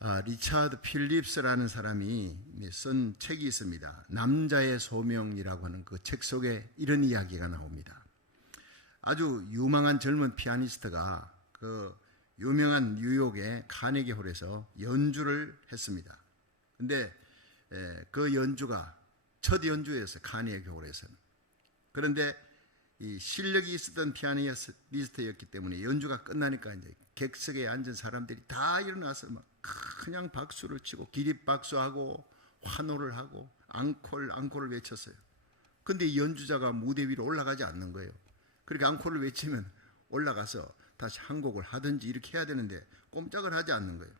리차드 필립스라는 사람이 쓴 책이 있습니다. 남자의 소명이라고 하는 그 책 속에 이런 이야기가 나옵니다. 아주 유망한 젊은 피아니스트가 그 유명한 뉴욕의 카네기 홀에서 연주를 했습니다. 근데 그 연주가 첫 연주였어요. 카네기 홀에서는. 그런데 이 실력이 있었던 피아니스트였기 때문에 연주가 끝나니까 이제 객석에 앉은 사람들이 다 일어나서 막 그냥 박수를 치고 기립박수하고 환호를 하고 앙콜을 외쳤어요. 근데 이 연주자가 무대 위로 올라가지 않는 거예요. 그러니까 앙콜을 외치면 올라가서 다시 한 곡을 하든지 이렇게 해야 되는데 꼼짝을 하지 않는 거예요.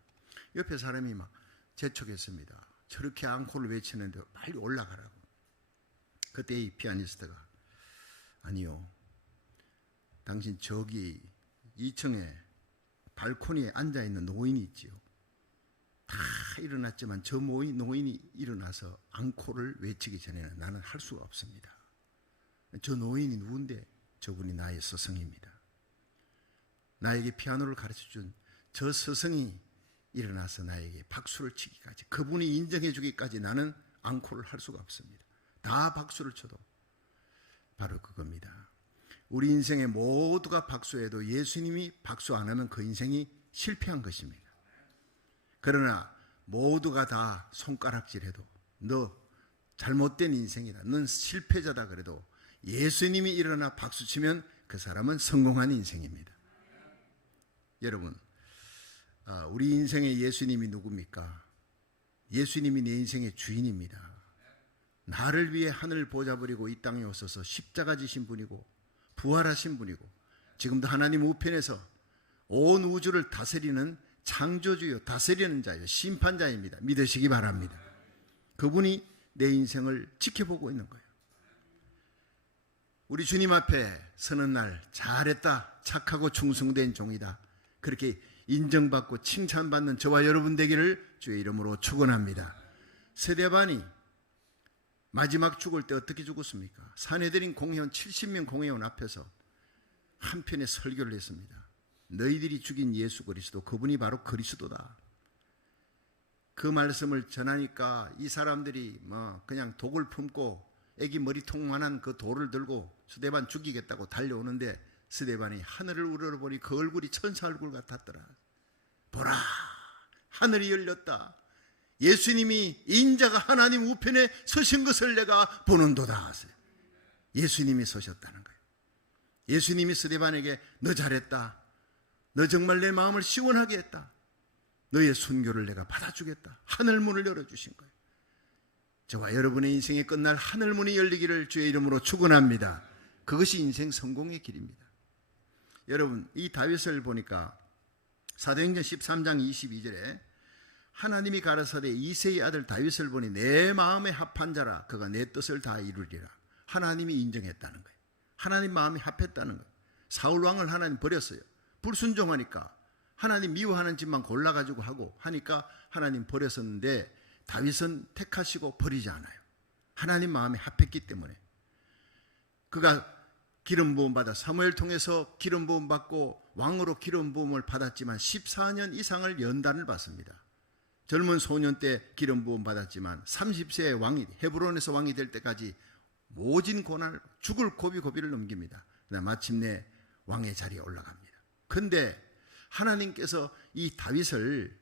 옆에 사람이 막 재촉했습니다. 저렇게 앙콜을 외치는데 빨리 올라가라고. 그때 이 피아니스트가 아니요, 당신 저기 2층에 발코니에 앉아있는 노인이 있지요. 다 일어났지만 저 노인이 일어나서 앙콜을 외치기 전에는 나는 할 수가 없습니다. 저 노인이 누군데? 저분이 나의 스승입니다. 나에게 피아노를 가르쳐준 저 스승이 일어나서 나에게 박수를 치기까지, 그분이 인정해 주기까지 나는 앙콜을 할 수가 없습니다. 다 박수를 쳐도 바로 그겁니다. 우리 인생에 모두가 박수해도 예수님이 박수 안 하면 그 인생이 실패한 것입니다. 그러나 모두가 다 손가락질해도 너 잘못된 인생이다, 넌 실패자다 그래도 예수님이 일어나 박수치면 그 사람은 성공한 인생입니다. 여러분, 우리 인생의 예수님이 누굽니까? 예수님이 내 인생의 주인입니다. 나를 위해 하늘 보좌 버리고 이 땅에 오셔서 십자가 지신 분이고 부활하신 분이고 지금도 하나님 우편에서 온 우주를 다스리는 창조주요, 다스리는 자요, 심판자입니다. 믿으시기 바랍니다. 그분이 내 인생을 지켜보고 있는 거예요. 우리 주님 앞에 서는 날 잘했다, 착하고 충성된 종이다, 그렇게 인정받고 칭찬받는 저와 여러분 되기를 주의 이름으로 축원합니다. 스데반이 마지막 죽을 때 어떻게 죽었습니까? 산헤드린 공회원 70명 공회원 앞에서 한편의 설교를 했습니다. 너희들이 죽인 예수 그리스도, 그분이 바로 그리스도다. 그 말씀을 전하니까 이 사람들이 그냥 독을 품고 애기 머리통만한 그 돌을 들고 스데반 죽이겠다고 달려오는데 스데반이 하늘을 우러러보니 그 얼굴이 천사 얼굴 같았더라. 보라, 하늘이 열렸다. 예수님이 인자가 하나님 우편에 서신 것을 내가 보는도다 하세요. 예수님이 서셨다는 거예요. 예수님이 스데반에게 너 잘했다, 너 정말 내 마음을 시원하게 했다, 너의 순교를 내가 받아주겠다, 하늘문을 열어주신 거예요. 저와 여러분의 인생이 끝날 하늘문이 열리기를 주의 이름으로 축원합니다. 그것이 인생 성공의 길입니다. 여러분, 이 다윗을 보니까 사도행전 13장 22절에 하나님이 가라사대 이새의 아들 다윗을 보니 내 마음에 합한 자라, 그가 내 뜻을 다 이루리라. 하나님이 인정했다는 거예요. 하나님 마음이 합했다는 거예요. 사울 왕을 하나님 버렸어요. 불순종하니까 하나님 미워하는 짓만 골라가지고 하고 하니까 하나님 버렸었는데 다윗은 택하시고 버리지 않아요. 하나님 마음에 합했기 때문에. 그가 기름 부음 받아 사무엘 통해서 기름 부음 받고 왕으로 기름 부음을 받았지만 14년 이상을 연단을 받습니다. 젊은 소년 때 기름 부음 받았지만 30세의 왕이, 헤브론에서 왕이 될 때까지 모진 고난을, 죽을 고비를 넘깁니다. 그다음 마침내 왕의 자리에 올라갑니다. 근데 하나님께서 이 다윗을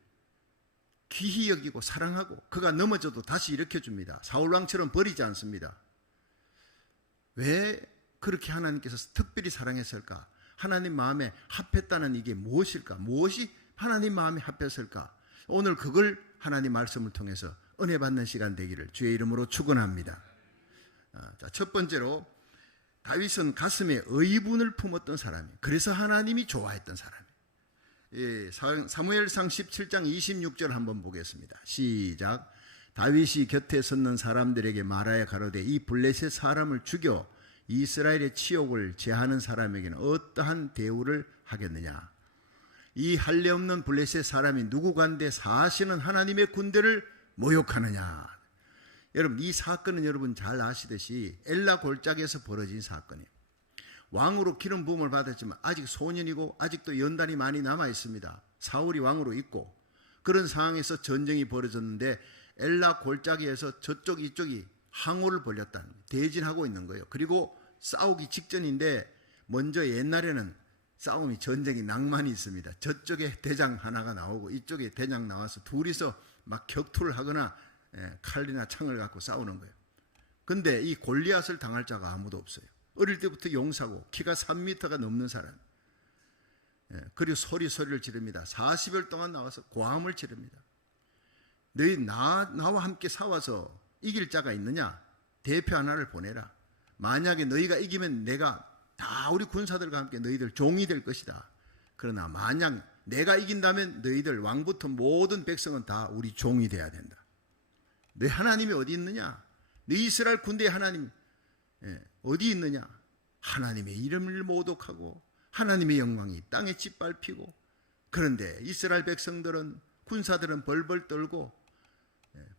귀히 여기고 사랑하고 그가 넘어져도 다시 일으켜줍니다. 사울왕처럼 버리지 않습니다. 왜 그렇게 하나님께서 특별히 사랑했을까? 하나님 마음에 합했다는 이게 무엇일까? 무엇이 하나님 마음에 합했을까? 오늘 그걸 하나님 말씀을 통해서 은혜 받는 시간 되기를 주의 이름으로 축원합니다. 자, 첫 번째로 다윗은 가슴에 의분을 품었던 사람이에요. 그래서 하나님이 좋아했던 사람이에요. 사무엘상 17장 26절 한번 보겠습니다. 시작. 다윗이 곁에 섰는 사람들에게 말하여 가로되 이 블레셋 사람을 죽여 이스라엘의 치욕을 제하는 사람에게는 어떠한 대우를 하겠느냐. 이 할례 없는 블레셋 사람이 누구간데 사시는 하나님의 군대를 모욕하느냐. 여러분, 이 사건은 여러분 잘 아시듯이 엘라 골짜기에서 벌어진 사건이에요. 왕으로 기름 부음을 받았지만 아직 소년이고 아직도 연단이 많이 남아 있습니다. 사울이 왕으로 있고 그런 상황에서 전쟁이 벌어졌는데 엘라 골짜기에서 저쪽 이쪽이 항오를 벌였다는 거예요. 대진하고 있는 거예요. 그리고 싸우기 직전인데 먼저 옛날에는 싸움이 전쟁이 낭만이 있습니다. 저쪽에 대장 하나가 나오고 이쪽에 대장 나와서 둘이서 막 격투를 하거나 칼이나 창을 갖고 싸우는 거예요. 근데 이 골리앗을 당할 자가 아무도 없어요. 어릴 때부터 용사고 키가 3m가 넘는 사람. 그리고 소리를 지릅니다. 40일 동안 나와서 고함을 지릅니다. 너희 나와 함께 싸워서 이길 자가 있느냐? 대표 하나를 보내라. 만약에 너희가 이기면 내가 다 우리 군사들과 함께 너희들 종이 될 것이다. 그러나 만약 내가 이긴다면 너희들 왕부터 모든 백성은 다 우리 종이 돼야 된다. 너희 하나님이 어디 있느냐? 너희 이스라엘 군대의 하나님 어디 있느냐? 하나님의 이름을 모독하고 하나님의 영광이 땅에 짓밟히고, 그런데 이스라엘 백성들은, 군사들은 벌벌 떨고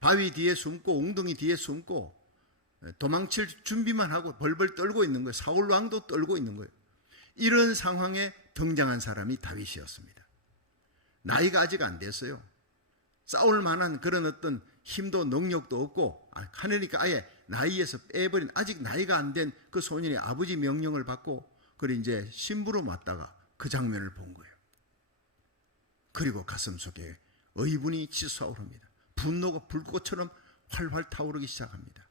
바위 뒤에 숨고 웅덩이 뒤에 숨고 도망칠 준비만 하고 벌벌 떨고 있는 거예요. 사울 왕도 떨고 있는 거예요. 이런 상황에 등장한 사람이 다윗이었습니다. 나이가 아직 안 됐어요. 싸울 만한 그런 어떤 힘도 능력도 없고, 하니까 아예 나이에서 빼버린, 아직 나이가 안 된 그 소년이 아버지 명령을 받고 그래 이제 심부름 왔다가 그 장면을 본 거예요. 그리고 가슴속에 의분이 치솟아오릅니다. 분노가 불꽃처럼 활활 타오르기 시작합니다.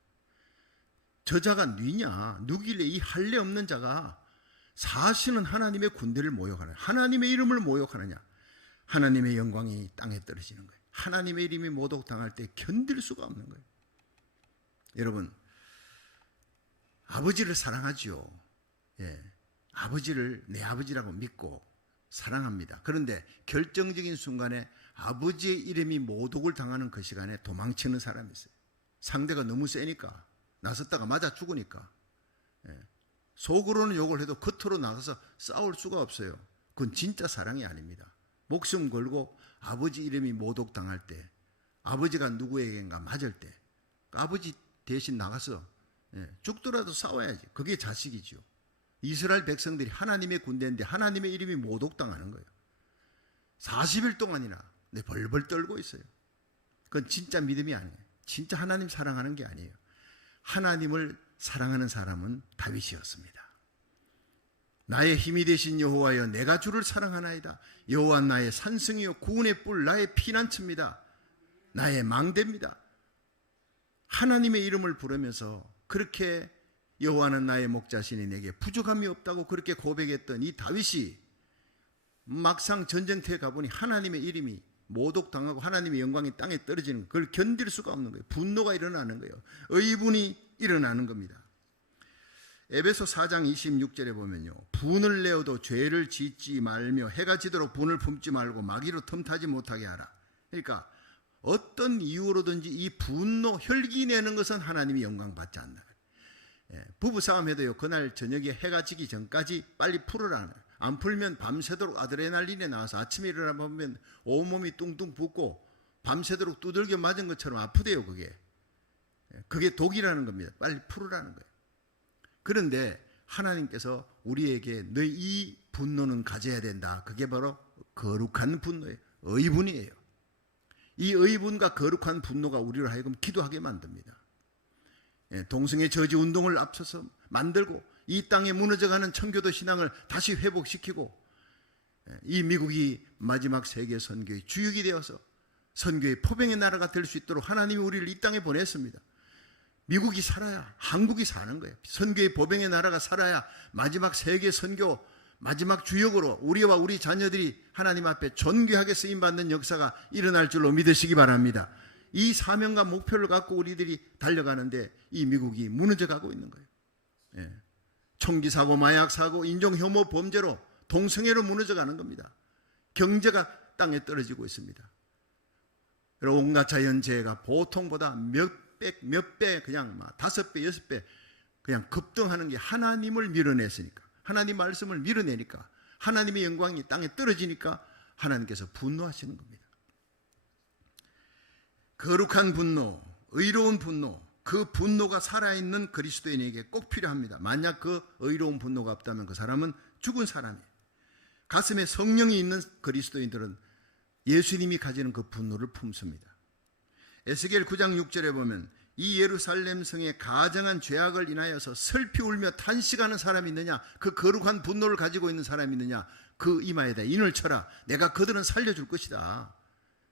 저 자가 누구길래 이 할례 없는 자가 사실은 하나님의 군대를 모욕하느냐, 하나님의 이름을 모욕하느냐. 하나님의 영광이 땅에 떨어지는 거예요. 하나님의 이름이 모독당할 때 견딜 수가 없는 거예요. 여러분, 아버지를 사랑하지요. 아버지를 내 아버지라고 믿고 사랑합니다. 그런데 결정적인 순간에 아버지의 이름이 모독을 당하는 그 시간에 도망치는 사람이 있어요. 상대가 너무 세니까, 나섰다가 맞아 죽으니까. 속으로는 욕을 해도 겉으로 나가서 싸울 수가 없어요. 그건 진짜 사랑이 아닙니다. 목숨 걸고 아버지 이름이 모독당할 때, 아버지가 누구에게인가 맞을 때 아버지 대신 나가서 죽더라도 싸워야지. 그게 자식이죠. 이스라엘 백성들이 하나님의 군대인데 하나님의 이름이 모독당하는 거예요. 40일 동안이나 벌벌 떨고 있어요. 그건 진짜 믿음이 아니에요. 진짜 하나님 사랑하는 게 아니에요. 하나님을 사랑하는 사람은 다윗이었습니다. 나의 힘이 되신 여호와여, 내가 주를 사랑하나이다. 여호와 나의 산성이요 구원의 뿔, 나의 피난처입니다. 나의 망대입니다. 하나님의 이름을 부르면서 그렇게 여호와는 나의 목자시니 내게 부족함이 없다고 그렇게 고백했던 이 다윗이 막상 전쟁터에 가보니 하나님의 이름이 모독당하고 하나님의 영광이 땅에 떨어지는, 그걸 견딜 수가 없는 거예요. 분노가 일어나는 거예요. 의분이 일어나는 겁니다. 에베소 4장 26절에 보면요, 분을 내어도 죄를 짓지 말며 해가 지도록 분을 품지 말고 마귀로 틈타지 못하게 하라. 그러니까 어떤 이유로든지 이 분노, 혈기 내는 것은 하나님이 영광 받지 않는다. 부부싸움 해도요, 그날 저녁에 해가 지기 전까지 빨리 풀으라는 거예요. 안 풀면 밤새도록 아드레날린에 나와서 아침에 일어나 보면 온몸이 뚱뚱 붓고 밤새도록 두들겨 맞은 것처럼 아프대요. 그게 독이라는 겁니다. 빨리 풀으라는 거예요. 그런데 하나님께서 우리에게 너희 이 분노는 가져야 된다. 그게 바로 거룩한 분노예요. 의분이에요. 이 의분과 거룩한 분노가 우리를 하여금 기도하게 만듭니다. 동성애 저지 운동을 앞서서 만들고 이 땅에 무너져가는 청교도 신앙을 다시 회복시키고, 이 미국이 마지막 세계 선교의 주역이 되어서 선교의 포병의 나라가 될 수 있도록 하나님이 우리를 이 땅에 보냈습니다. 미국이 살아야 한국이 사는 거예요. 선교의 보병의 나라가 살아야 마지막 세계 선교 마지막 주역으로 우리와 우리 자녀들이 하나님 앞에 존귀하게 쓰임받는 역사가 일어날 줄로 믿으시기 바랍니다. 이 사명과 목표를 갖고 우리들이 달려가는데 이 미국이 무너져가고 있는 거예요. 총기 사고, 마약 사고, 인종 혐오 범죄로 동성애로 무너져가는 겁니다. 경제가 땅에 떨어지고 있습니다. 온갖 자연재해가 보통보다 몇 배, 그냥 5배, 6배 그냥 급등하는 게 하나님을 밀어냈으니까, 하나님 말씀을 밀어내니까, 하나님의 영광이 땅에 떨어지니까 하나님께서 분노하시는 겁니다. 거룩한 분노, 의로운 분노, 그 분노가 살아있는 그리스도인에게 꼭 필요합니다. 만약 그 의로운 분노가 없다면 그 사람은 죽은 사람이에요. 가슴에 성령이 있는 그리스도인들은 예수님이 가지는 그 분노를 품습니다. 에스겔 9장 6절에 보면 이 예루살렘 성의 가정한 죄악을 인하여서 슬피 울며 탄식하는 사람이 있느냐, 그 거룩한 분노를 가지고 있는 사람이 있느냐, 그 이마에다 인을 쳐라. 내가 그들은 살려줄 것이다.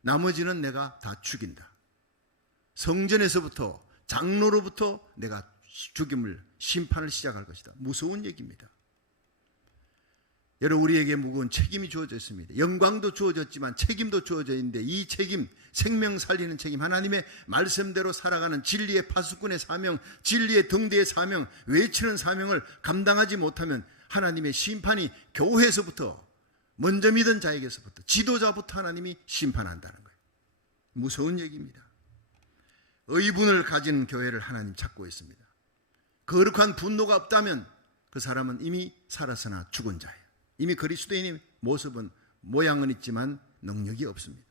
나머지는 내가 다 죽인다. 성전에서부터 장로로부터 내가 죽임을, 심판을 시작할 것이다. 무서운 얘기입니다. 여러분, 우리에게 무거운 책임이 주어져 있습니다. 영광도 주어졌지만 책임도 주어져 있는데, 이 책임, 생명 살리는 책임, 하나님의 말씀대로 살아가는 진리의 파수꾼의 사명, 진리의 등대의 사명, 외치는 사명을 감당하지 못하면 하나님의 심판이 교회에서부터, 먼저 믿은 자에게서부터, 지도자부터 하나님이 심판한다는 거예요. 무서운 얘기입니다. 의분을 가진 교회를 하나님 찾고 있습니다. 거룩한 분노가 없다면 그 사람은 이미 살았으나 죽은 자예요. 이미 그리스도인의 모습은, 모양은 있지만 능력이 없습니다.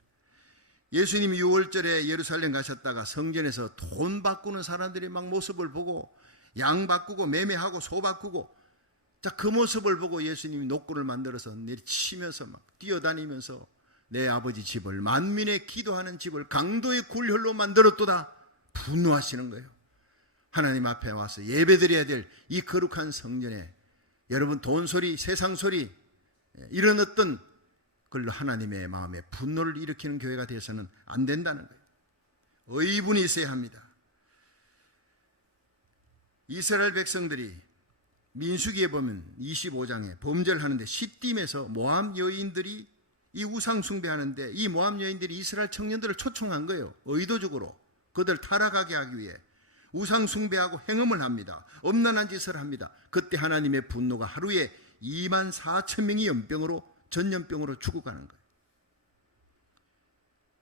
예수님이 6월절에 예루살렘 가셨다가 성전에서 돈 바꾸는 사람들이 막 모습을 보고, 양 바꾸고 매매하고 소 바꾸고, 자, 그 모습을 보고 예수님이 노고를 만들어서 내리치면서 막 뛰어다니면서 내 아버지 집을, 만민의 기도하는 집을 강도의 굴혈로 만들었도다 분노하시는 거예요. 하나님 앞에 와서 예배드려야 될 이 거룩한 성전에 여러분 돈소리, 세상소리, 이런 어떤 걸로 하나님의 마음에 분노를 일으키는 교회가 되어서는 안 된다는 거예요. 의분이 있어야 합니다. 이스라엘 백성들이 민수기에 보면 25장에 범죄를 하는데, 시딤에서 모압 여인들이 이 우상 숭배하는데, 이 모압 여인들이 이스라엘 청년들을 초청한 거예요. 의도적으로 그들 타락하게 하기 위해 우상 숭배하고 행음을 합니다. 엄난한 짓을 합니다. 그때 하나님의 분노가 하루에 24,000명이 전염병으로 죽어가는 거예요.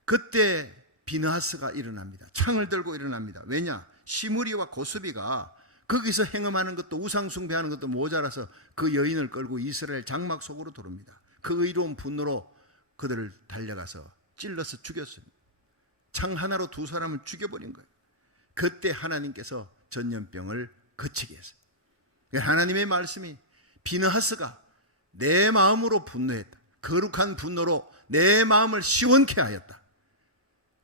그때 비느하스가 일어납니다. 창을 들고 일어납니다. 왜냐? 시므리와 고스비가 거기서 행음하는 것도, 우상 숭배하는 것도 모자라서 그 여인을 끌고 이스라엘 장막 속으로 들어옵니다. 그 의로운 분노로 그들을 달려가서 찔러서 죽였습니다. 창 하나로 두 사람을 죽여버린 거예요. 그때 하나님께서 전염병을 그치게 했어요. 하나님의 말씀이, 비느하스가 내 마음으로 분노했다. 거룩한 분노로 내 마음을 시원케 하였다.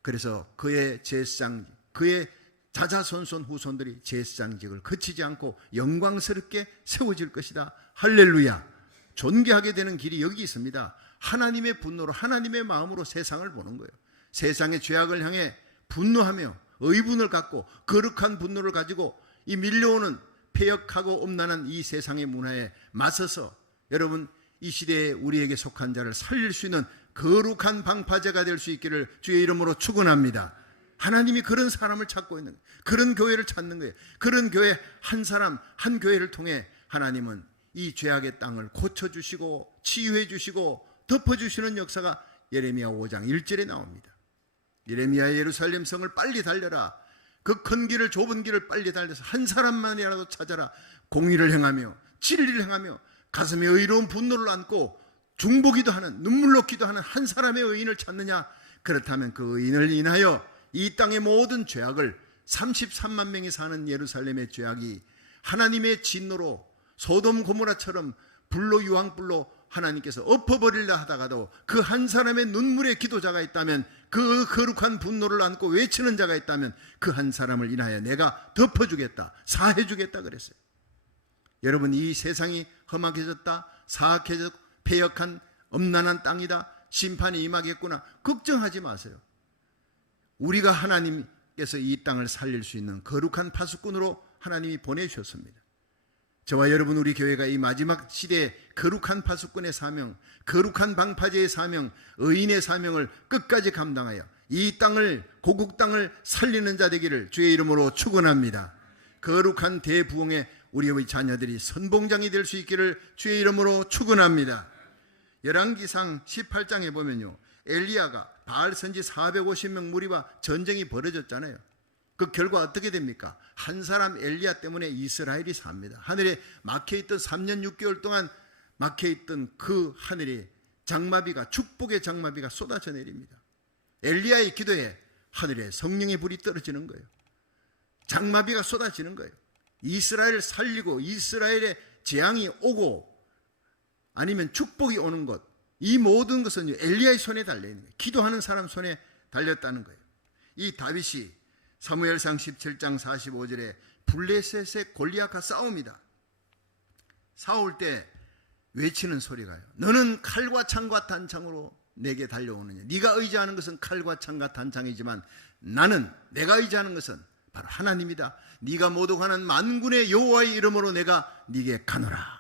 그래서 그의 제사장, 그의 자자손손 후손들이 제사장직을 그치지 않고 영광스럽게 세워질 것이다. 할렐루야. 존귀하게 되는 길이 여기 있습니다. 하나님의 분노로, 하나님의 마음으로 세상을 보는 거예요. 세상의 죄악을 향해 분노하며 의분을 갖고 거룩한 분노를 가지고 이 밀려오는 폐역하고 엄난한 이 세상의 문화에 맞서서 여러분, 이 시대에 우리에게 속한 자를 살릴 수 있는 거룩한 방파제가 될 수 있기를 주의 이름으로 축원합니다. 하나님이 그런 사람을 찾고 있는 거예요. 그런 교회를 찾는 거예요. 그런 교회 한 사람, 한 교회를 통해 하나님은 이 죄악의 땅을 고쳐주시고 치유해 주시고 덮어주시는 역사가 예레미야 5장 1절에 나옵니다. 예레미야의 예루살렘 성을 빨리 달려라. 그 큰 길을, 좁은 길을 빨리 달려서 한 사람만이라도 찾아라. 공의를 행하며 진리를 행하며 가슴에 의로운 분노를 안고 중보기도 하는, 눈물로 기도하는 한 사람의 의인을 찾느냐? 그렇다면 그 의인을 인하여 이 땅의 모든 죄악을, 33만 명이 사는 예루살렘의 죄악이 하나님의 진노로 소돔 고모라처럼 불로, 유황불로 하나님께서 엎어버리려 하다가도 그 한 사람의 눈물의 기도자가 있다면, 그 거룩한 분노를 안고 외치는 자가 있다면 그 한 사람을 인하여 내가 덮어주겠다, 사해주겠다 그랬어요. 여러분, 이 세상이 험악해졌다, 사악해졌고 폐역한 엄난한 땅이다, 심판이 임하겠구나, 걱정하지 마세요. 우리가 하나님께서 이 땅을 살릴 수 있는 거룩한 파수꾼으로 하나님이 보내주셨습니다. 저와 여러분, 우리 교회가 이 마지막 시대에 거룩한 파수꾼의 사명, 거룩한 방파제의 사명, 의인의 사명을 끝까지 감당하여 이 땅을, 고국 땅을 살리는 자 되기를 주의 이름으로 축원합니다. 거룩한 대부흥의 우리의 자녀들이 선봉장이 될 수 있기를 주의 이름으로 축원합니다. 열왕기상 18장에 보면요, 엘리야가 바알 선지 450명 무리와 전쟁이 벌어졌잖아요. 그 결과 어떻게 됩니까? 한 사람 엘리야 때문에 이스라엘이 삽니다. 하늘에 막혀있던 3년 6개월 동안 막혀있던 그 하늘에 장마비가, 축복의 장마비가 쏟아져 내립니다. 엘리야의 기도에 하늘에 성령의 불이 떨어지는 거예요. 장마비가 쏟아지는 거예요. 이스라엘을 살리고 이스라엘의 재앙이 오고 아니면 축복이 오는 것, 이 모든 것은 엘리야의 손에 달려있는 거예요. 기도하는 사람 손에 달렸다는 거예요. 이 다윗이 사무엘상 17장 45절에 블레셋의 골리앗과 싸웁니다. 싸울 때 외치는 소리가요. 너는 칼과 창과 단창으로 내게 달려오느냐. 네가 의지하는 것은 칼과 창과 단창이지만 나는 내가 의지하는 것은 바로 하나님이다. 네가 모독하는 만군의 여호와의 이름으로 내가 네게 가노라.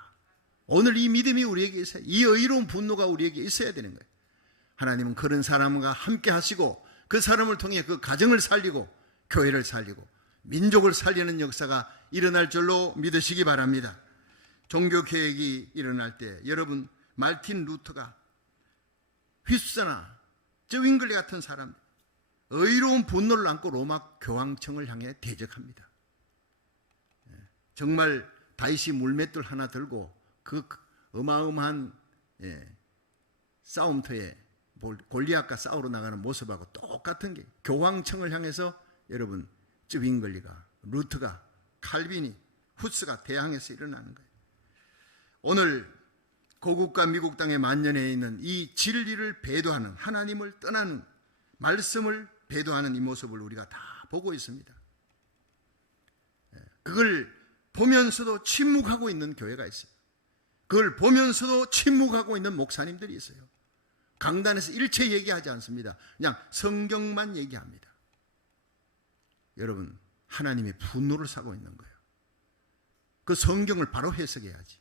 오늘 이 믿음이 우리에게 있어요. 이 의로운 분노가 우리에게 있어야 되는 거예요. 하나님은 그런 사람과 함께 하시고 그 사람을 통해 그 가정을 살리고 교회를 살리고 민족을 살리는 역사가 일어날 줄로 믿으시기 바랍니다. 종교개혁이 일어날 때 여러분 말틴 루터가 휘스나 쩌윙글리 같은 사람 의로운 분노를 안고 로마 교황청을 향해 대적합니다. 정말 다윗이 물맷돌 하나 들고 그 어마어마한 싸움터에 골리앗과 싸우러 나가는 모습하고 똑같은 게 교황청을 향해서 여러분 쯔윙글리가 루트가 칼빈이 후스가 대항해서 일어나는 거예요. 오늘 고국과 미국 땅에 만연해 있는 이 진리를 배도하는 하나님을 떠나는 말씀을 배도하는 이 모습을 우리가 다 보고 있습니다. 그걸 보면서도 침묵하고 있는 교회가 있어요. 그걸 보면서도 침묵하고 있는 목사님들이 있어요. 강단에서 일체 얘기하지 않습니다. 그냥 성경만 얘기합니다. 여러분 하나님의 분노를 사고 있는 거예요. 그 성경을 바로 해석해야지.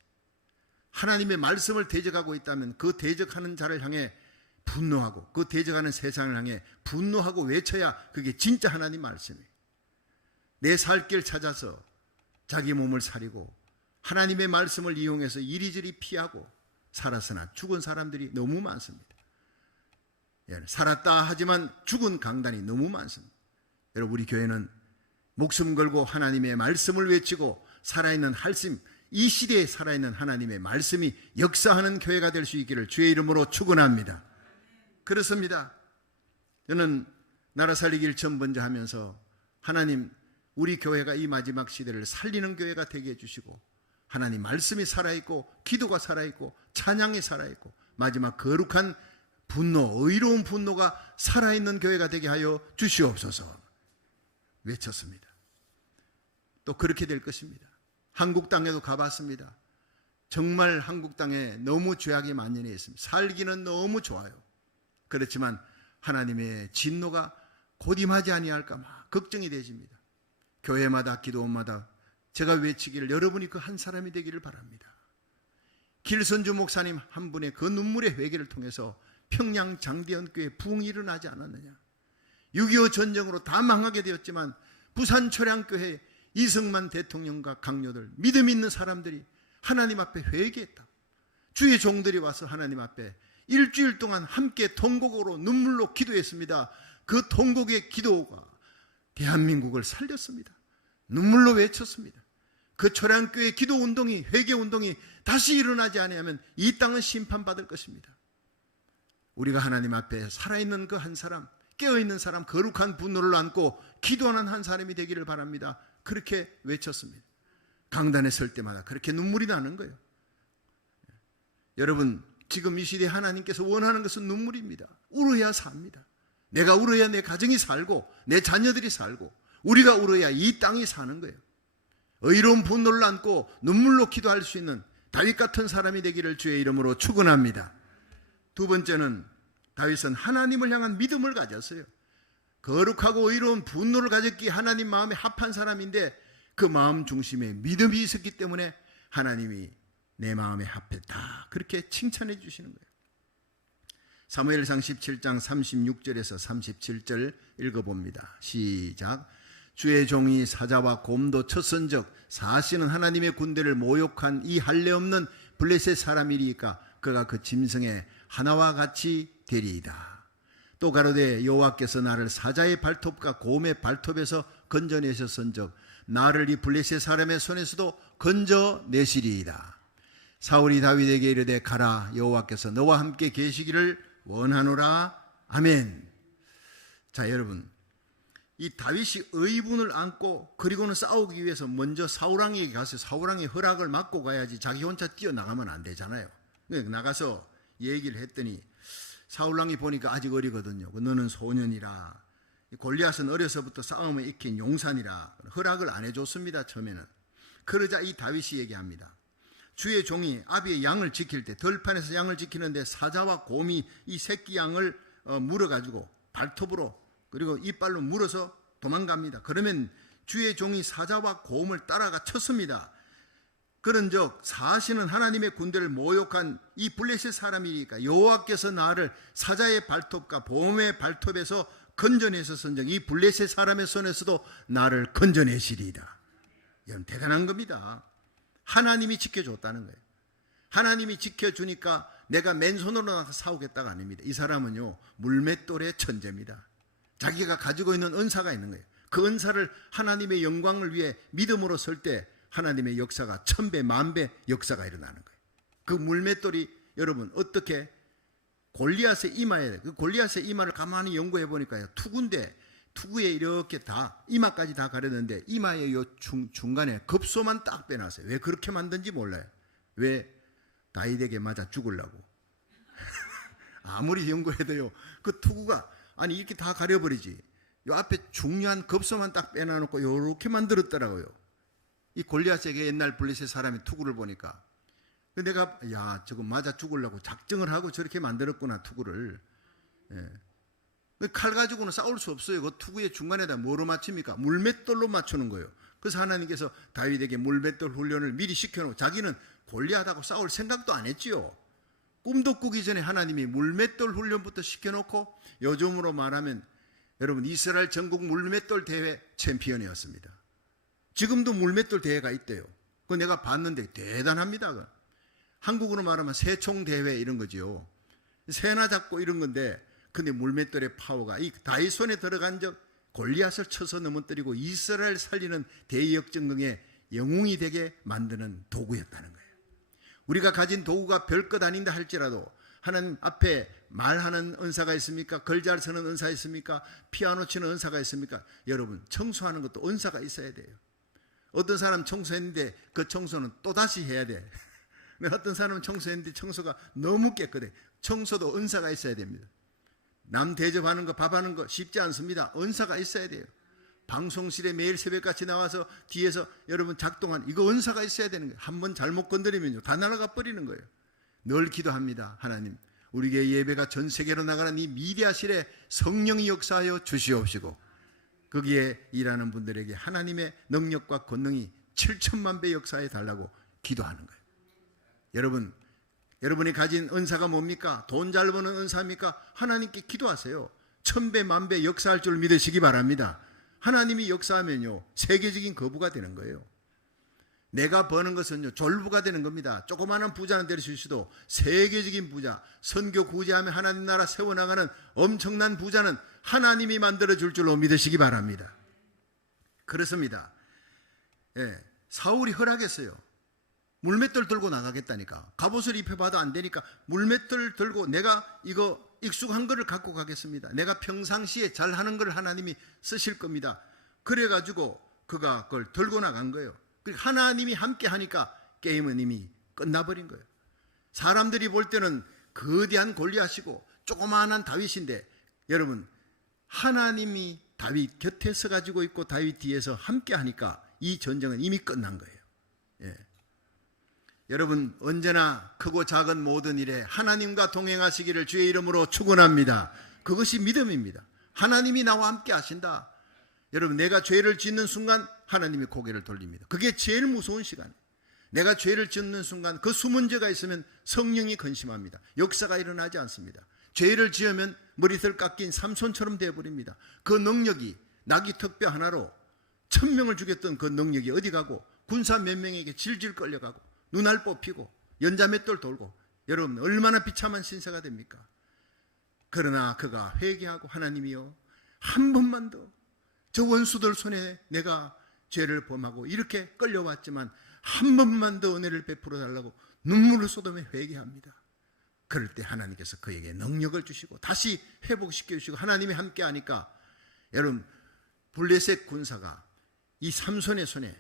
하나님의 말씀을 대적하고 있다면 그 대적하는 자를 향해 분노하고 그 대적하는 세상을 향해 분노하고 외쳐야 그게 진짜 하나님 말씀이에요. 내 살 길 찾아서 자기 몸을 사리고 하나님의 말씀을 이용해서 이리저리 피하고 살았으나 죽은 사람들이 너무 많습니다. 살았다 하지만 죽은 강단이 너무 많습니다. 여러분 우리 교회는 목숨 걸고 하나님의 말씀을 외치고 살아있는 말씀, 이 시대에 살아있는 하나님의 말씀이 역사하는 교회가 될 수 있기를 주의 이름으로 축원합니다. 그렇습니다. 저는 나라 살리기를 처음 먼저 하면서 하나님 우리 교회가 이 마지막 시대를 살리는 교회가 되게 해주시고 하나님 말씀이 살아있고 기도가 살아있고 찬양이 살아있고 마지막 거룩한 분노, 의로운 분노가 살아있는 교회가 되게 하여 주시옵소서 외쳤습니다. 또 그렇게 될 것입니다. 한국 땅에도 가봤습니다. 정말 한국 땅에 너무 죄악이 만연해 있습니다. 살기는 너무 좋아요. 그렇지만 하나님의 진노가 곧 임하지 아니할까 막 걱정이 되십니다. 교회마다 기도원마다 제가 외치기를 여러분이 그 한 사람이 되기를 바랍니다. 길선주 목사님 한 분의 그 눈물의 회개를 통해서 평양 장대연교회 부흥이 일어나지 않았느냐. 6.25 전쟁으로 다 망하게 되었지만 부산 초량교회 이승만 대통령과 강요들 믿음 있는 사람들이 하나님 앞에 회개했다. 주의 종들이 와서 하나님 앞에 일주일 동안 함께 통곡으로 눈물로 기도했습니다. 그 통곡의 기도가 대한민국을 살렸습니다. 눈물로 외쳤습니다. 그 초량교회 기도운동이 회개운동이 다시 일어나지 않으면 이 땅은 심판받을 것입니다. 우리가 하나님 앞에 살아있는 그 한 사람, 깨어있는 사람, 거룩한 분노를 안고 기도하는 한 사람이 되기를 바랍니다. 그렇게 외쳤습니다. 강단에 설 때마다 그렇게 눈물이 나는 거예요. 여러분 지금 이 시대에 하나님께서 원하는 것은 눈물입니다. 울어야 삽니다. 내가 울어야 내 가정이 살고 내 자녀들이 살고 우리가 울어야 이 땅이 사는 거예요. 의로운 분노를 안고 눈물로 기도할 수 있는 다윗 같은 사람이 되기를 주의 이름으로 축원합니다. 두 번째는 다윗은 하나님을 향한 믿음을 가졌어요. 거룩하고 의로운 분노를 가졌기에 하나님 마음에 합한 사람인데 그 마음 중심에 믿음이 있었기 때문에 하나님이 내 마음에 합했다 그렇게 칭찬해 주시는 거예요. 사무엘상 17장 36절에서 37절 읽어봅니다. 시작. 주의 종이 사자와 곰도 쳤은즉 사시는 하나님의 군대를 모욕한 이 할례 없는 블레셋 사람이리까 그가 그 짐승의 하나와 같이 되리이다. 또 가로되 여호와께서 나를 사자의 발톱과 곰의 발톱에서 건져내셨은즉 나를 이 블레셋 사람의 손에서도 건져내시리이다. 사울이 다윗에게 이르되 가라 여호와께서 너와 함께 계시기를 원하노라. 아멘. 자 여러분 이 다윗이 의분을 안고 그리고는 싸우기 위해서 먼저 사울왕에게 가서 사울왕의 허락을 받고 가야지 자기 혼자 뛰어나가면 안 되잖아요. 나가서 얘기를 했더니 사울왕이 보니까 아직 어리거든요. 너는 소년이라. 골리앗은 어려서부터 싸움에 익힌 용산이라. 허락을 안 해줬습니다. 처음에는. 그러자 이 다윗이 얘기합니다. 주의 종이 아비의 양을 지킬 때, 들판에서 양을 지키는데 사자와 곰이 이 새끼 양을 물어가지고 발톱으로 그리고 이빨로 물어서 도망갑니다. 그러면 주의 종이 사자와 곰을 따라가 쳤습니다. 그런즉 사시는 하나님의 군대를 모욕한 이 블레셋 사람이니까 여호와께서 나를 사자의 발톱과 곰의 발톱에서 건져내셨은즉 이 블레셋 사람의 손에서도 나를 건져내시리이다. 이건 대단한 겁니다. 하나님이 지켜줬다는 거예요. 하나님이 지켜주니까 내가 맨손으로 나가서 싸우겠다가 아닙니다. 이 사람은요, 물맷돌의 천재입니다. 자기가 가지고 있는 은사가 있는 거예요. 그 은사를 하나님의 영광을 위해 믿음으로 설 때 하나님의 역사가 1000배, 10,000배 역사가 일어나는 거예요. 그 물맷돌이 여러분 어떻게 골리앗의 이마에, 그 골리앗의 이마를 가만히 연구해 보니까요, 투구인데 투구에 이렇게 다 이마까지 다 가렸는데 이마의 요 중간에 급소만 딱 빼놨어요. 왜 그렇게 만든지 몰라요. 왜? 다윗에게 맞아 죽으려고. 아무리 연구해도요, 그 투구가 아니 이렇게 다 가려버리지. 요 앞에 중요한 급소만 딱 빼놔놓고 요렇게 만들었더라고요. 이 골리앗에게 옛날 블레셋 사람의 투구를 보니까 내가 야 저거 맞아 죽으려고 작정을 하고 저렇게 만들었구나 투구를. 예. 칼 가지고는 싸울 수 없어요. 그 투구의 중간에다 뭐로 맞춥니까? 물맷돌로 맞추는 거예요. 그래서 하나님께서 다윗에게 물맷돌 훈련을 미리 시켜놓고 자기는 골리앗하고 싸울 생각도 안 했지요. 꿈도 꾸기 전에 하나님이 물맷돌 훈련부터 시켜놓고 요즘으로 말하면 여러분 이스라엘 전국 물맷돌 대회 챔피언이었습니다. 지금도 물맷돌 대회가 있대요. 그거 내가 봤는데 대단합니다. 한국으로 말하면 새총 대회 이런 거지요. 새나 잡고 이런 건데 근데 물맷돌의 파워가 이 다윗 손에 들어간 적 골리앗을 쳐서 넘어뜨리고 이스라엘 살리는 대역전극의 영웅이 되게 만드는 도구였다는 거예요. 우리가 가진 도구가 별것 아닌다 할지라도 하나님 앞에 말하는 은사가 있습니까? 글 잘 쓰는 은사 있습니까? 피아노 치는 은사가 있습니까? 여러분 청소하는 것도 은사가 있어야 돼요. 어떤 사람 청소했는데 그 청소는 또다시 해야 돼. 어떤 사람은 청소했는데 청소가 너무 깨끗해. 청소도 은사가 있어야 됩니다. 남 대접하는 거, 밥하는 거 쉽지 않습니다. 은사가 있어야 돼요. 방송실에 매일 새벽같이 나와서 뒤에서 여러분 작동한 이거 은사가 있어야 되는 거예요. 한번 잘못 건드리면요 다 날아가 버리는 거예요. 늘 기도합니다. 하나님 우리의 예배가 전 세계로 나가는 이 미디아실에 성령이 역사하여 주시옵시고 거기에 일하는 분들에게 하나님의 능력과 권능이 7천만 배 역사해 달라고 기도하는 거예요. 여러분 여러분이 가진 은사가 뭡니까? 돈 잘 버는 은사입니까? 하나님께 기도하세요. 1000배, 10,000배 역사할 줄 믿으시기 바랍니다. 하나님이 역사하면요 세계적인 거부가 되는 거예요. 내가 버는 것은요 졸부가 되는 겁니다. 조그마한 부자는 될 수 있어도 세계적인 부자, 선교 구제하며 하나님 나라 세워나가는 엄청난 부자는 하나님이 만들어줄 줄로 믿으시기 바랍니다. 그렇습니다. 예, 사울이 허락했어요. 물맷돌 들고 나가겠다니까. 갑옷을 입혀봐도 안 되니까 물맷돌 들고 내가 이거 익숙한 거를 갖고 가겠습니다. 내가 평상시에 잘하는 걸 하나님이 쓰실 겁니다. 그래가지고 그가 그걸 들고 나간 거예요. 하나님이 함께 하니까 게임은 이미 끝나버린 거예요. 사람들이 볼 때는 거대한 골리앗이고 조그마한 다윗인데 여러분 하나님이 다윗 곁에 서가지고 있고 다윗 뒤에서 함께 하니까 이 전쟁은 이미 끝난 거예요. 예. 여러분 언제나 크고 작은 모든 일에 하나님과 동행하시기를 주의 이름으로 축원합니다. 그것이 믿음입니다. 하나님이 나와 함께 하신다. 여러분 내가 죄를 짓는 순간 하나님이 고개를 돌립니다. 그게 제일 무서운 시간이에요. 내가 죄를 짓는 순간 그 숨은 죄가 있으면 성령이 근심합니다. 역사가 일어나지 않습니다. 죄를 지으면 머리털 깎인 삼손처럼 되어버립니다. 그 능력이 나귀 턱뼈 하나로 1000명을 죽였던 그 능력이 어디 가고 군사 몇 명에게 질질 끌려가고 눈알 뽑히고 연자맷돌 돌고 여러분 얼마나 비참한 신세가 됩니까? 그러나 그가 회개하고 하나님이여 한 번만 더 저 원수들 손에 내가 죄를 범하고 이렇게 끌려왔지만 한 번만 더 은혜를 베풀어 달라고 눈물을 쏟으며 회개합니다. 그럴 때 하나님께서 그에게 능력을 주시고 다시 회복시켜 주시고 하나님이 함께 하니까 여러분 블레셋 군사가 이 삼손의 손에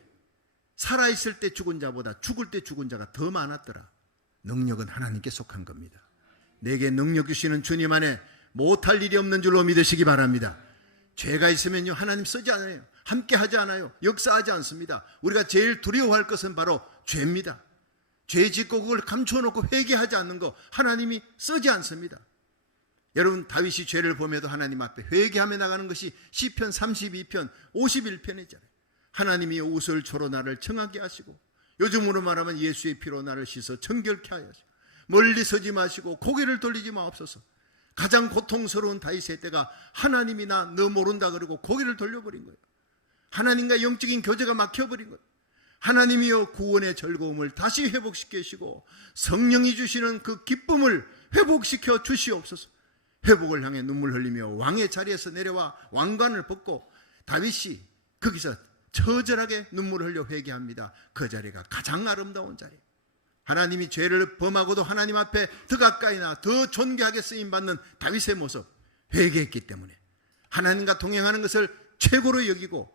살아있을 때 죽은 자보다 죽을 때 죽은 자가 더 많았더라. 능력은 하나님께 속한 겁니다. 내게 능력 주시는 주님 안에 못할 일이 없는 줄로 믿으시기 바랍니다. 죄가 있으면요, 하나님 쓰지 않아요. 함께 하지 않아요. 역사하지 않습니다. 우리가 제일 두려워할 것은 바로 죄입니다. 죄 짓고 그걸 감춰놓고 회개하지 않는 거 하나님이 쓰지 않습니다. 여러분, 다윗이 죄를 범해도 하나님 앞에 회개하며 나가는 것이 시편 32편 51편이잖아요. 하나님이 우슬초로 나를 청하게 하시고, 요즘으로 말하면 예수의 피로 나를 씻어 정결케 하시고, 멀리 서지 마시고 고개를 돌리지 마옵소서. 가장 고통스러운 다윗의 때가 하나님이 나 너 모른다 그러고 고개를 돌려버린 거예요. 하나님과 영적인 교제가 막혀버린 거예요. 하나님이여 구원의 즐거움을 다시 회복시키시고 성령이 주시는 그 기쁨을 회복시켜 주시옵소서. 회복을 향해 눈물 흘리며 왕의 자리에서 내려와 왕관을 벗고 다윗이 거기서 처절하게 눈물을 흘려 회개합니다. 그 자리가 가장 아름다운 자리. 하나님이 죄를 범하고도 하나님 앞에 더 가까이나 더 존귀하게 쓰임받는 다윗의 모습, 회개했기 때문에 하나님과 동행하는 것을 최고로 여기고,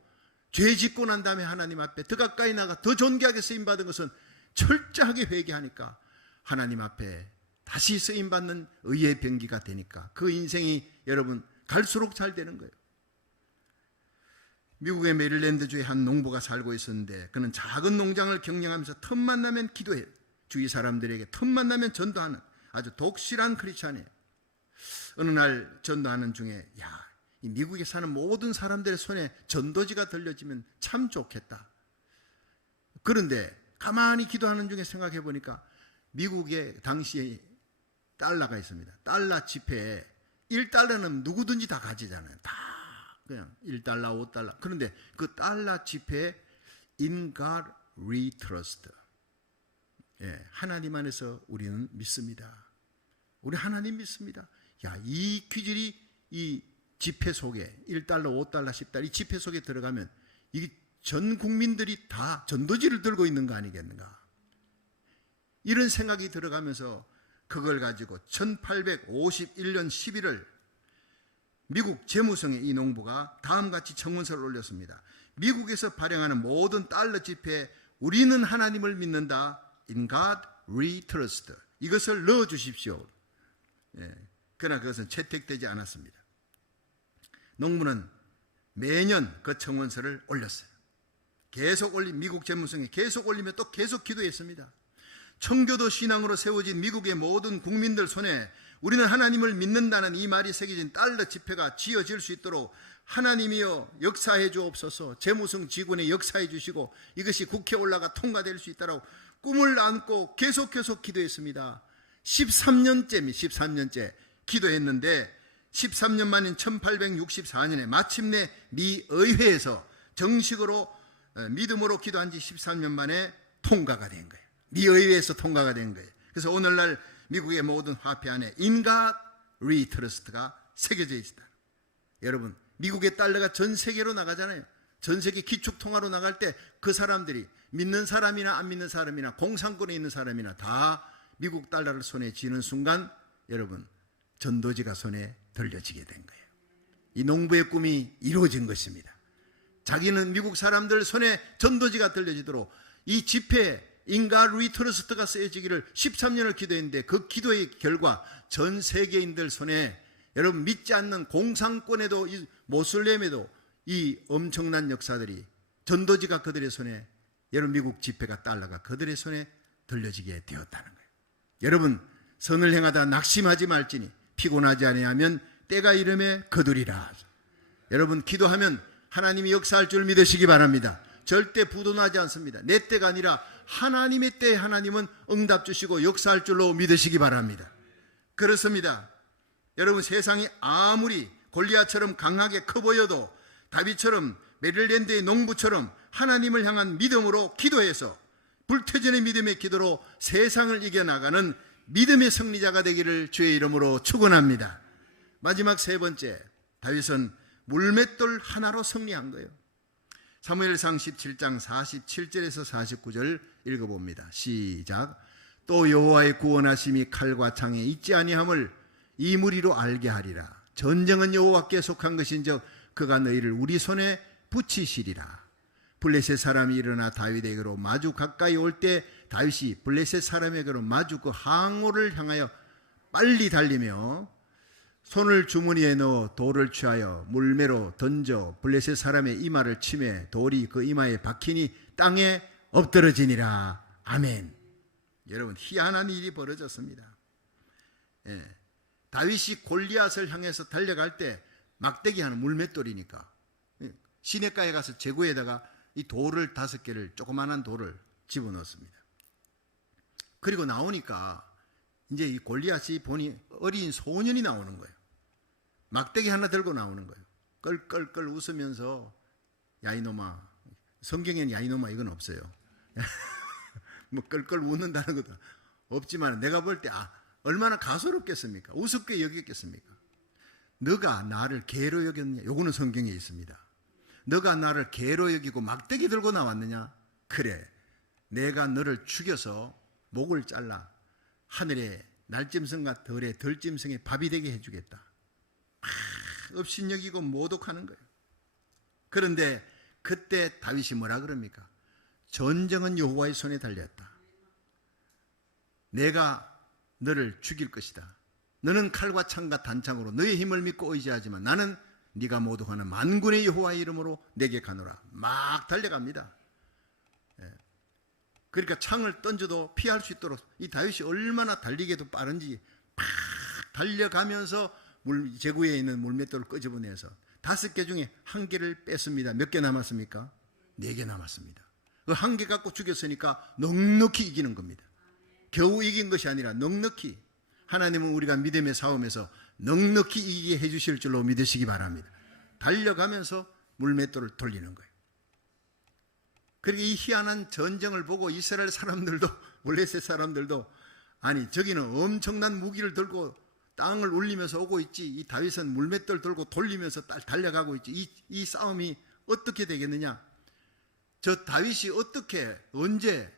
죄 짓고 난 다음에 하나님 앞에 더 가까이 나가 더 존귀하게 쓰임받은 것은 철저하게 회개하니까 하나님 앞에 다시 쓰임받는 의의 병기가 되니까 그 인생이 여러분 갈수록 잘 되는 거예요. 미국의 메릴랜드주의 한 농부가 살고 있었는데, 그는 작은 농장을 경영하면서 틈만 나면 기도해요. 주위 사람들에게 틈만 나면 전도하는 아주 독실한 크리스찬이에요. 어느 날 전도하는 중에, 이 미국에 사는 모든 사람들의 손에 전도지가 들려지면 참 좋겠다. 그런데 가만히 기도하는 중에 생각해 보니까 미국에 당시에 달러가 있습니다. 달러 지폐에 1달러는 누구든지 다 가지잖아요. 다 그냥 1달러, 5달러. 그런데 그 달러 지폐에 In God we trust. 하나님 안에서 우리는 믿습니다. 우리 하나님 믿습니다. 이 귀질이 이 지폐 속에 1달러, 5달러, 10달러 이 지폐 속에 들어가면 이 전 국민들이 다 전도지를 들고 있는 거 아니겠는가? 이런 생각이 들어가면서 그걸 가지고 1851년 11월 미국 재무성의 이 농부가 다음같이 청원서를 올렸습니다. 미국에서 발행하는 모든 달러 지폐에 우리는 하나님을 믿는다. In God we trust. 이것을 넣어 주십시오. 그러나 그것은 채택되지 않았습니다. 농부는 매년 그 청원서를 올렸어요. 계속 올린, 미국 재무성에 계속 올리며 또 계속 기도했습니다. 청교도 신앙으로 세워진 미국의 모든 국민들 손에 우리는 하나님을 믿는다는 이 말이 새겨진 달러 지폐가 쥐어질 수 있도록 하나님이여 역사해 주옵소서. 재무성 지군에 역사해 주시고 이것이 국회에 올라가 통과될 수 있도록 꿈을 안고 계속 기도했습니다. 13년째 기도했는데 13년 만인 1864년에 마침내 미 의회에서 정식으로 믿음으로 기도한 지 13년 만에 통과가 된 거예요. 미 의회에서 통과가 된 거예요. 그래서 오늘날 미국의 모든 화폐 안에 In God we trust가 새겨져 있다. 여러분, 미국의 달러가 전 세계로 나가잖아요. 전 세계 기축통화로 나갈 때 그 사람들이 믿는 사람이나 안 믿는 사람이나 공산권에 있는 사람이나 다 미국 달러를 손에 쥐는 순간 여러분 전도지가 손에 들려지게 된 거예요. 이 농부의 꿈이 이루어진 것입니다. 자기는 미국 사람들 손에 전도지가 들려지도록 이 지폐에 In God we trust가 쓰여지기를 13년을 기도했는데 그 기도의 결과 전 세계인들 손에 여러분 믿지 않는 공산권에도 이 모슬렘에도 이 엄청난 역사들이 전도지가 그들의 손에, 여러분 미국 지폐가 달러가 그들의 손에 들려지게 되었다는 거예요. 여러분 선을 행하다 낙심하지 말지니 피곤하지 아니하면 때가 이름에 거두리라. 여러분 기도하면 하나님이 역사할 줄 믿으시기 바랍니다. 절대 부도나지 않습니다. 내 때가 아니라 하나님의 때에 하나님은 응답 주시고 역사할 줄로 믿으시기 바랍니다. 그렇습니다. 여러분 세상이 아무리 골리앗처럼 강하게 커 보여도 다윗처럼 메릴랜드의 농부처럼 하나님을 향한 믿음으로 기도해서 불태전의 믿음의 기도로 세상을 이겨나가는 믿음의 승리자가 되기를 주의 이름으로 축원합니다. 마지막 세 번째, 다윗은 물맷돌 하나로 승리한 거예요. 사무엘상 17장 47절에서 49절 읽어봅니다. 시작. 또 여호와의 구원하심이 칼과 창에 있지 아니함을 이 무리로 알게 하리라. 전쟁은 여호와께 속한 것인즉 그가 너희를 우리 손에 붙이시리라. 블레셋 사람이 일어나 다윗에게로 마주 가까이 올 때 다윗이 블레셋 사람에게로 마주 그 항오를 향하여 빨리 달리며 손을 주머니에 넣어 돌을 취하여 물매로 던져 블레셋 사람의 이마를 치매 돌이 그 이마에 박히니 땅에 엎드러지니라. 아멘. 여러분, 희한한 일이 벌어졌습니다. 예. 다윗이 골리앗을 향해서 달려갈 때 막대기 하는 물맷돌이니까 시냇가에 가서 제구에다가 이 돌을 5개를, 조그만한 돌을 집어넣었습니다. 그리고 나오니까 이제 이 골리앗이 보니 어린 소년이 나오는 거예요. 막대기 하나 들고 나오는 거예요. 껄껄껄 웃으면서 야 이놈아, 성경에는 야 이놈아 이건 없어요. 뭐 껄껄 웃는다는 것도 없지만 내가 볼 때 얼마나 가소롭겠습니까? 우습게 여겼겠습니까? 너가 나를 개로 여겼느냐? 요거는 성경에 있습니다. 너가 나를 개로 여기고 막대기 들고 나왔느냐? 그래, 내가 너를 죽여서 목을 잘라 하늘에 날짐승과 덜짐승의 밥이 되게 해주겠다. 업신여기고 모독하는 거예요. 그런데 그때 다윗이 뭐라 그럽니까? 전쟁은 여호와의 손에 달렸다. 내가 너를 죽일 것이다. 너는 칼과 창과 단창으로 너의 힘을 믿고 의지하지만 나는 네가 모독하는 만군의 여호와의 이름으로 내게 가노라. 막 달려갑니다. 그러니까 창을 던져도 피할 수 있도록 이 다윗이 얼마나 달리기도 빠른지 팍 달려가면서 제구에 있는 물맷돌을 끄집어내서 5개 중에 1개를 뺐습니다. 몇 개 남았습니까? 4개 남았습니다. 그 1개 갖고 죽였으니까 넉넉히 이기는 겁니다. 겨우 이긴 것이 아니라 넉넉히. 하나님은 우리가 믿음의 싸움에서 넉넉히 이기게 해주실 줄로 믿으시기 바랍니다. 달려가면서 물맷돌을 돌리는 거예요. 그리고 이 희한한 전쟁을 보고 이스라엘 사람들도, 블레셋 사람들도, 아니 저기는 엄청난 무기를 들고 땅을 울리면서 오고 있지, 이 다윗은 물맷돌 들고 돌리면서 달려가고 있지, 이 싸움이 어떻게 되겠느냐, 저 다윗이 어떻게 언제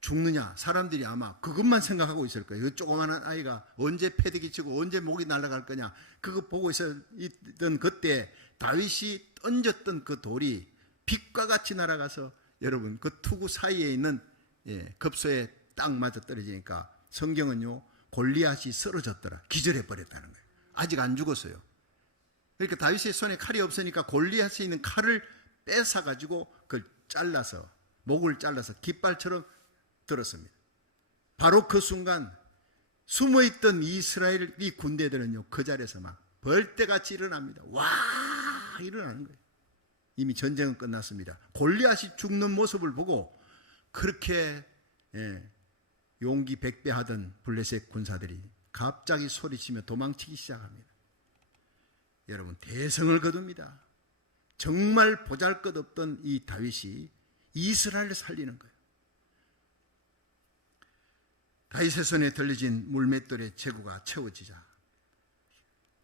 죽느냐, 사람들이 아마 그것만 생각하고 있을 거예요. 조그마한 아이가 언제 패대기 치고 언제 목이 날아갈 거냐, 그거 보고 있던 그때 다윗이 던졌던 그 돌이 빛과 같이 날아가서 여러분 그 투구 사이에 있는 급소에 딱 맞아 떨어지니까 성경은요, 골리앗이 쓰러졌더라, 기절해 버렸다는 거예요. 아직 안 죽었어요. 그러니까 다윗의 손에 칼이 없으니까 골리앗에 있는 칼을 뺏어 가지고 그걸 잘라서, 목을 잘라서 깃발처럼 들었습니다. 바로 그 순간 숨어있던 이스라엘 이 군대들은요, 그 자리에서 막 벌떼같이 일어납니다. 와, 일어나는 거예요. 이미 전쟁은 끝났습니다. 골리앗이 죽는 모습을 보고 그렇게 용기 백배하던 블레셋 군사들이 갑자기 소리치며 도망치기 시작합니다. 여러분, 대성을 거둡니다. 정말 보잘것없던 이 다윗이 이스라엘을 살리는 거예요. 다윗의 손에 들려진 물맷돌의 제구가 채워지자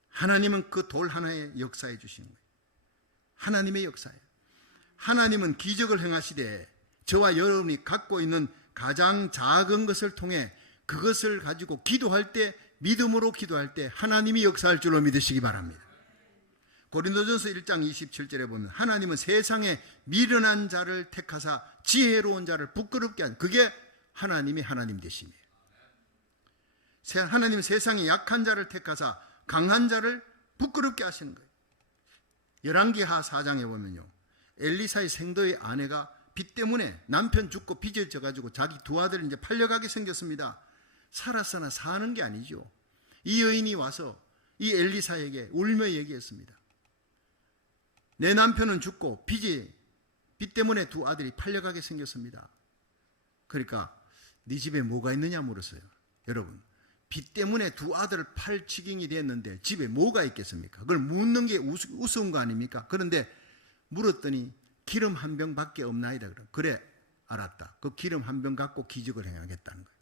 하나님은 그 돌 하나에 역사해 주시는 거예요. 하나님의 역사예요. 하나님은 기적을 행하시되 저와 여러분이 갖고 있는 가장 작은 것을 통해 그것을 가지고 기도할 때, 믿음으로 기도할 때 하나님이 역사할 줄로 믿으시기 바랍니다. 고린도전서 1장 27절에 보면 하나님은 세상에 미련한 자를 택하사 지혜로운 자를 부끄럽게 한, 그게 하나님이 하나님 되심이에요. 하나님은 세상에 약한 자를 택하사 강한 자를 부끄럽게 하시는 거예요. 열왕기하 4장에 보면요, 엘리사의 생도의 아내가 빚 때문에 남편 죽고 빚을 져가지고 자기 2 아들을 이제 팔려가게 생겼습니다. 살았으나 사는 게 아니죠. 이 여인이 와서 이 엘리사에게 울며 얘기했습니다. 내 남편은 죽고 빚 때문에 2 아들이 팔려가게 생겼습니다. 그러니까 네 집에 뭐가 있느냐 물었어요. 여러분, 빚 때문에 2 아들을 팔 지경이 됐는데 집에 뭐가 있겠습니까? 그걸 묻는 게 우스운 거 아닙니까? 그런데 물었더니 기름 1병 밖에 없나이다. 그래, 알았다. 그 기름 1병 갖고 기적을 행하겠다는 거예요.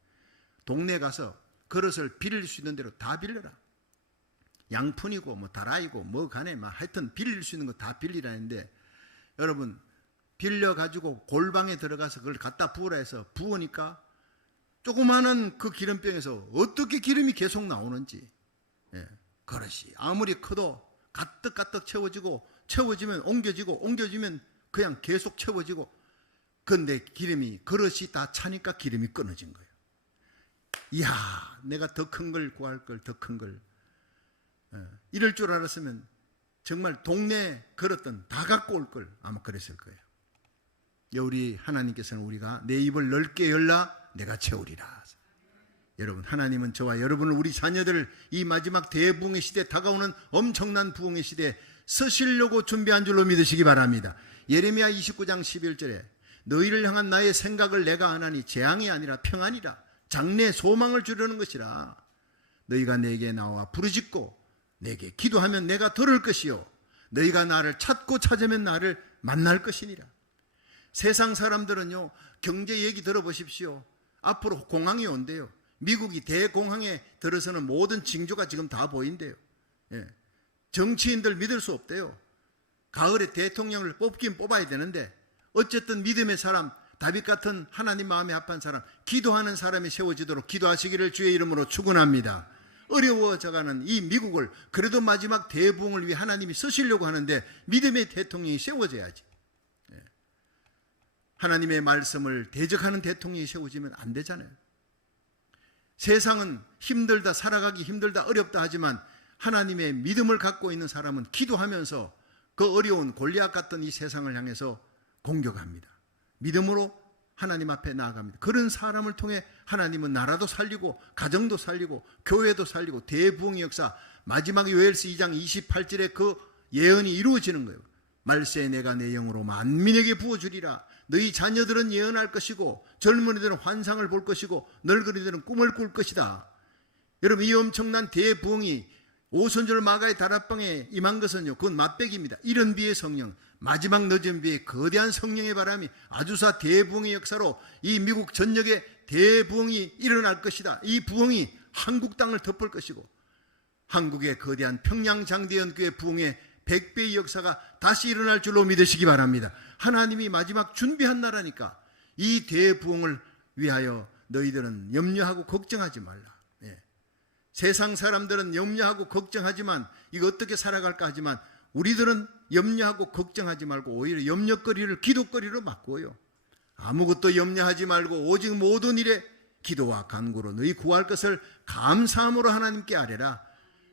동네 가서 그릇을 빌릴 수 있는 대로 다 빌려라. 양푼이고 뭐 다라이고 뭐 간에 막 하여튼 빌릴 수 있는 거 다 빌리라는데, 여러분, 빌려가지고 골방에 들어가서 그걸 갖다 부으라 해서 부으니까 조그마한 그 기름병에서 어떻게 기름이 계속 나오는지, 그릇이 아무리 커도 가득가득 채워지면 옮겨지면 그냥 계속 채워지고, 그런데 그릇이 다 차니까 기름이 끊어진 거예요. 이야, 내가 더 큰 걸 구할 걸, 더 큰 걸. 이럴 줄 알았으면 정말 동네에 걸었던 다 갖고 올 걸 아마 그랬을 거예요. 우리 하나님께서는 우리가 내 입을 넓게 열라 내가 채우리라. 여러분, 하나님은 저와 여러분을, 우리 자녀들을 이 마지막 대부흥의 시대, 다가오는 엄청난 부흥의 시대에 쓰시려고 준비한 줄로 믿으시기 바랍니다. 예레미야 29장 11절에 너희를 향한 나의 생각을 내가 아나니 재앙이 아니라 평안이라, 장래 소망을 주려는 것이라. 너희가 내게 나와 부르짖고 내게 기도하면 내가 들을 것이요 너희가 나를 찾고 찾으면 나를 만날 것이니라. 세상 사람들은요, 경제 얘기 들어보십시오. 앞으로 공황이 온대요. 미국이 대공황에 들어서는 모든 징조가 지금 다 보인대요. 정치인들 믿을 수 없대요. 가을에 대통령을 뽑긴 뽑아야 되는데 어쨌든 믿음의 사람, 다윗 같은 하나님 마음에 합한 사람, 기도하는 사람이 세워지도록 기도하시기를 주의 이름으로 축원합니다. 어려워져가는 이 미국을 그래도 마지막 대부흥을 위해 하나님이 쓰시려고 하는데 믿음의 대통령이 세워져야지. 하나님의 말씀을 대적하는 대통령이 세워지면 안 되잖아요. 세상은 힘들다, 살아가기 힘들다, 어렵다 하지만 하나님의 믿음을 갖고 있는 사람은 기도하면서 그 어려운 골리앗 같은 이 세상을 향해서 공격합니다. 믿음으로 하나님 앞에 나아갑니다. 그런 사람을 통해 하나님은 나라도 살리고 가정도 살리고 교회도 살리고 대부흥의 역사, 마지막 요엘서 2장 28절에 그 예언이 이루어지는 거예요. 말세에 내가 내 영으로 만민에게 부어주리라. 너희 자녀들은 예언할 것이고 젊은이들은 환상을 볼 것이고 늙은이들은 꿈을 꿀 것이다. 여러분, 이 엄청난 대부흥이 오순절 마가의 다락방에 임한 것은요, 그건 맛배기입니다. 이른 비의 성령, 마지막 늦은 비의 거대한 성령의 바람이 아주사 대부흥의 역사로 이 미국 전역에 대부흥이 일어날 것이다. 이 부흥이 한국 땅을 덮을 것이고 한국의 거대한 평양장대연교회 부흥의 100배의 역사가 다시 일어날 줄로 믿으시기 바랍니다. 하나님이 마지막 준비한 나라니까 이 대부흥을 위하여 너희들은 염려하고 걱정하지 말라. 세상 사람들은 염려하고 걱정하지만 이거 어떻게 살아갈까 하지만 우리들은 염려하고 걱정하지 말고 오히려 염려거리를 기도거리로 바꾸어요. 아무것도 염려하지 말고 오직 모든 일에 기도와 간구로 너희 구할 것을 감사함으로 하나님께 아뢰라.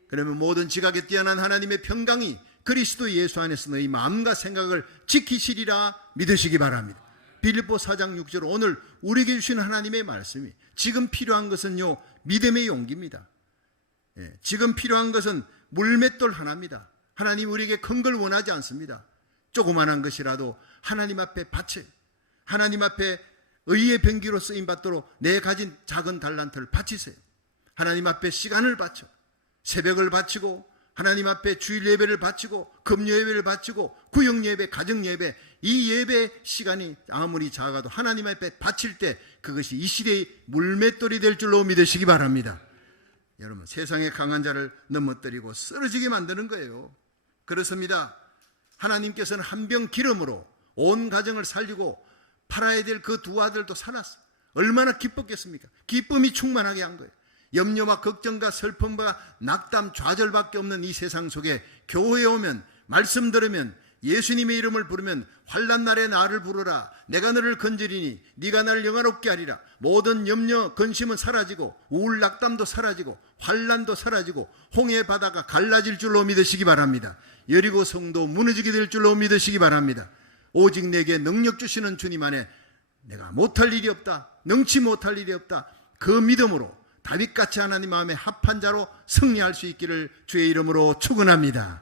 그러면 모든 지각에 뛰어난 하나님의 평강이 그리스도 예수 안에서 너희 마음과 생각을 지키시리라 믿으시기 바랍니다. 빌립보 4장 6절, 오늘 우리에게 주신 하나님의 말씀이 지금 필요한 것은요, 믿음의 용기입니다. 지금 필요한 것은 물맷돌 하나입니다. 하나님 우리에게 큰 걸 원하지 않습니다. 조그만한 것이라도 하나님 앞에 바쳐, 하나님 앞에 의의 병기로 쓰임받도록 내 가진 작은 달란트를 바치세요. 하나님 앞에 시간을 바쳐 새벽을 바치고 하나님 앞에 주일 예배를 바치고 금요 예배를 바치고 구역 예배, 가정 예배, 이 예배 시간이 아무리 작아도 하나님 앞에 바칠 때 그것이 이 시대의 물맷돌이 될 줄로 믿으시기 바랍니다. 여러분, 세상의 강한 자를 넘어뜨리고 쓰러지게 만드는 거예요. 그렇습니다. 하나님께서는 한 병 기름으로 온 가정을 살리고 팔아야 될 그 두 아들도 살았어. 얼마나 기뻤겠습니까? 기쁨이 충만하게 한 거예요. 염려와 걱정과 슬픔과 낙담, 좌절밖에 없는 이 세상 속에 교회에 오면, 말씀 들으면, 예수님의 이름을 부르면 환난 날에 나를 부르라. 내가 너를 건지리니 네가 나를 영화롭게 하리라. 모든 염려, 근심은 사라지고 우울, 낙담도 사라지고 환난도 사라지고 홍해 바다가 갈라질 줄로 믿으시기 바랍니다. 여리고 성도 무너지게 될 줄로 믿으시기 바랍니다. 오직 내게 능력 주시는 주님 안에 내가 못할 일이 없다, 능치 못할 일이 없다, 그 믿음으로 다윗같이 하나님 마음에 합한 자로 승리할 수 있기를 주의 이름으로 축원합니다.